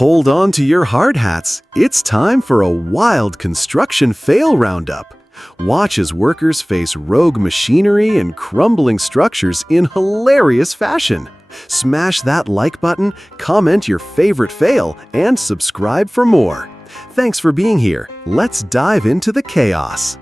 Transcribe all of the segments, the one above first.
Hold on to your hard hats. It's time for a wild construction fail roundup. Watch as workers face rogue machinery and crumbling structures in hilarious fashion. Smash that like button, comment your favorite fail, and subscribe for more. Thanks for being here. Let's dive into the chaos.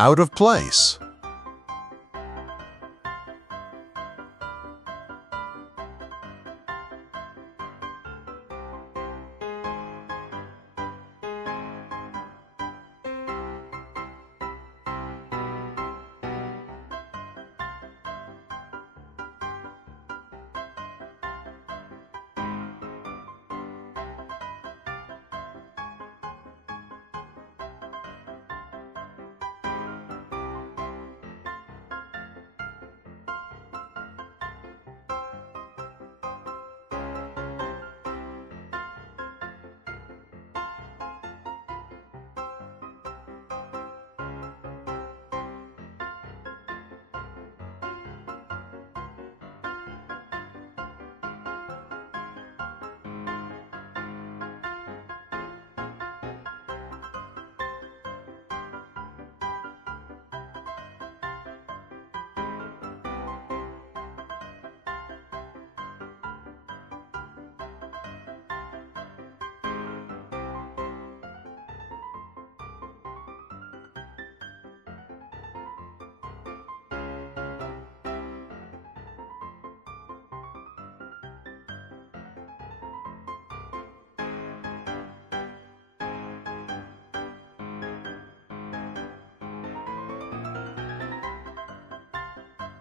Out of place.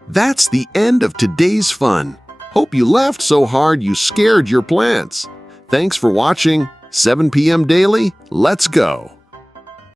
That's the end of today's fun. Hope you laughed so hard you scared your plants. Thanks for watching 7 p.m. Daily. Let's go.